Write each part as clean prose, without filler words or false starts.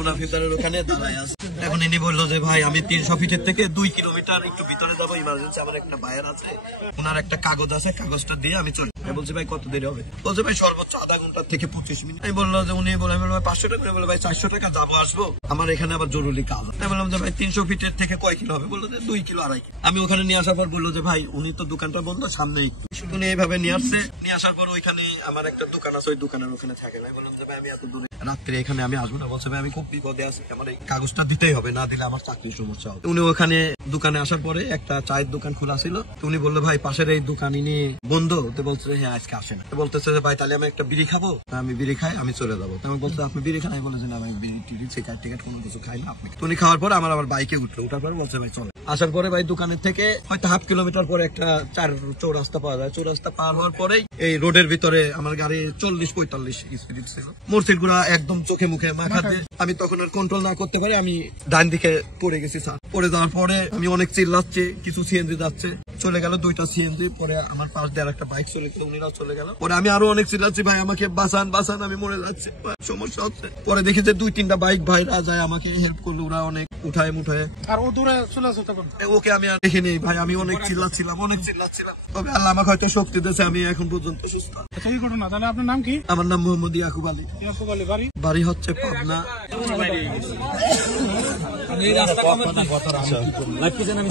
মুনাফিকারের ওখানে দাঁড়ায় আছে। এখন ইনি বললো যে ভাই আমি 300 ফিটের থেকে 2 কিলোমিটার একটু ভিতরে যাবো, ইমার্জেন্সি আমার একটা ভাইয়ের আছে, ওনার একটা কাগজ আছে, কাগজটা দিয়ে আমি চলি। বলছে ভাই কত দেরি হবে? বলছে ভাই সর্বোচ্চ আধা ঘন্টা থেকে 25 মিনিট। আমি বললাম যে উনি বলে 500 টাকা, বলে ভাই 400 টাকা যাবো আসবো, আমার এখানে আবার জরুরি কাজ। আমি বললাম যে ভাই 300 ফিটের থেকে কয় কিলো হবে? বললো যে 2 কিলো 2.5 কিলো। আমি ওখানে নিয়ে আসার পর বললো যে ভাই উনি তো দোকানটা বন্ধ, সামনে একটু। উনি এইভাবে নিয়ে আসছে, নিয়ে আসার পর ওইখানে আমার একটা দোকান আছে, ওই দোকানের ওখানে থাকে। আমি বললাম যে ভাই আমি এত দূরে রাত্রে এখানে আমি আসবো না। বলছে ভাই আমি খুব বিপদে আছি, আমার এই কাগজটা দিতেই হবে, না দিলে আমার চাকরির সমস্যা হবে। উনি ওখানে দোকানে আসার পরে একটা চায়ের দোকান খোলা ছিল, উনি বললো ভাই পাশের এই দোকান ইনি বন্ধ। তো বলছে হ্যাঁ আজকে আসে না। বলতেছে যে ভাই তাহলে আমি একটা বিড়ি খাবো, আমি বিড়ি খাই আমি চলে যাবো। আমি বলতে আপনি বিড়ি খান? আমি বলে যে না আমি বিড়ি টিড়ি সিগারেট টিকেট কোনো কিছু খাই না। আপনি উনি খাওয়ার পরে আমার আবার বাইকে উঠলো, উঠার পরে বলছে ভাই চলে। আসার পরে ভাই দোকানের থেকে হয়তো 1/2 কিলোমিটার পরে একটা 4 চৌরাস্তা পাওয়া যায়। চৌরাস্তা পার হওয়ার পরেই এই রোডের ভিতরে আমার গাড়ি 40-45 স্পিড ছিল। মোটরসাইকেল গুলা একদম চোখে মুখে মাখা দিয়ে আমি তখন আর কন্ট্রোল না করতে পারি, আমি ডান দিকে পড়ে গেছি। পড়ে যাওয়ার পরে আমি অনেক চিল্লাচ্ছি, কিছু সিএনজি যাচ্ছে, চলে গেল 2টা সিএনজি। পরে আমার পাশ দিয়ে আর একটা বাইক চলে গেল, উনিরাও চলে গেল। পরে আমি আরো অনেক চিল্লাচ্ছি ভাই আমাকে বাঁচান বাঁচান, আমি মরে যাচ্ছি, সমস্যা হচ্ছে। পরে দেখি যে 2-3টা বাইক ভাইরা যায় আমাকে হেল্প করলো, ওরা অনেক উঠায় মুঠায়। আর ও দূরে চলে আসে তখন ওকে আমি আর দেখিনি ভাই, আমি অনেক চিল্লাচ্ছিলাম। তবে আল্লাহ আমাকে হয়তো শক্তি দিয়েছে, আমি এখন পর্যন্ত সুস্থ। আচ্ছা এই ঘটনা, তাহলে আপনার নাম কি? আমার নাম মোহাম্মদ ইয়াকুব আলী। ইয়াকুব আলী, বাড়ি? বাড়ি হচ্ছে পাবনা।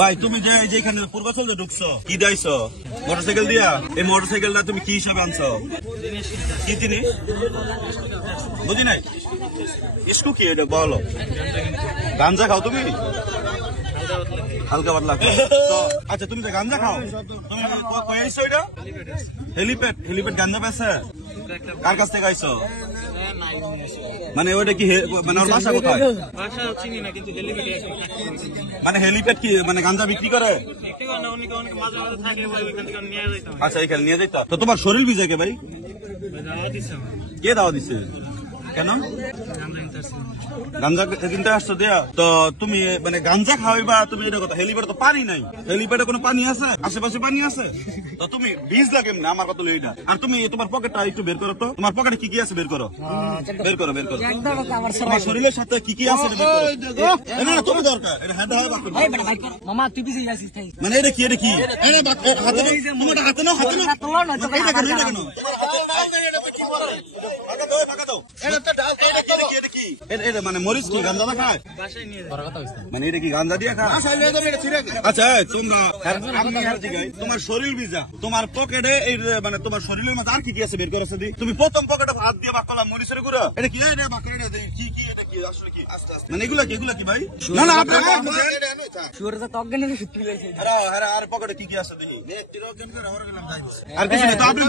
ভাই তুমি যে যেখানে পূর্বাচল ঢুকছো কি দাইছো মোটরসাইকেল দিয়া, এই মোটরসাইকেলটা তুমি কি হিসাবে আনছো? কি জিনিস বুঝি নাই? ইস্কু কি এটা বলো? গাঞ্জা খাও তুমি? হালকা পাতলা খাও তো? আচ্ছা তুমি যে গাঞ্জা খাও, তুমি কই আইছো? এটা হেলিপ্যাড, হেলিপ্যাড গাঞ্জা পেছে? কার কাছ থেকে আইছো? মানে ওইটা কি মানে ওর বাসা কোথায়? মানে হেলিপ্যাড কি মানে গাঞ্জা বিক্রি করে? আচ্ছা এখানে নিয়ে যাইতা। তো তোমার শরীর ভিজে কে ভাই? কে দাওয়া দিছে? কেন গাঞ্জা কিনতে আসছো দেয়া? তো তুমি মানে গাঞ্জা খাওয়াইবা তুমি এটা কথা? হেলিপ্যাডে তো পানি নাই, হেলিপ্যাডে কোনো পানি আছে? আশেপাশে পানি আছে? তো তুমি বীজ লাগে না আমার কথা এইটা। আর তুমি তোমার পকেটটা একটু বের করো তো, তোমার পকেটে কি কি আছে বের করো, বের করো, বের করো। তোমার শরীরের সাথে কি কি আছে বের করো। না তুমি দরকার এটা হাতে হয় বাকি মামা তুই পিছিয়ে যাচ্ছিস তাই। মানে এটা কি, এটা কি হাতে তোমার হাতে নাও, হাতে নাও। এটা কেন, এটা কেন তোমার হাতে? মানে মরিচ কি গাঞ্জা না খায়? মানে এটা কি গাঞ্জা দিয়ে খায়? আচ্ছা তোমরা তোমার শরীর ভিজা, তোমার পকেটে এই মানে তোমার শরীরের মধ্যে আর কি কি আছে বের করো। তুমি প্রথম পকেটে হাত দিয়ে বাক করলাম মরিচের গুঁড়ো, এটা কি? এটা বাক করে কি কি, এটা কি আসলে কি? মানে এগুলা কি, এগুলা কি ভাই? না না আর পকেটে কি কি আছে দেখি। আর কিছু নেই তো আপনি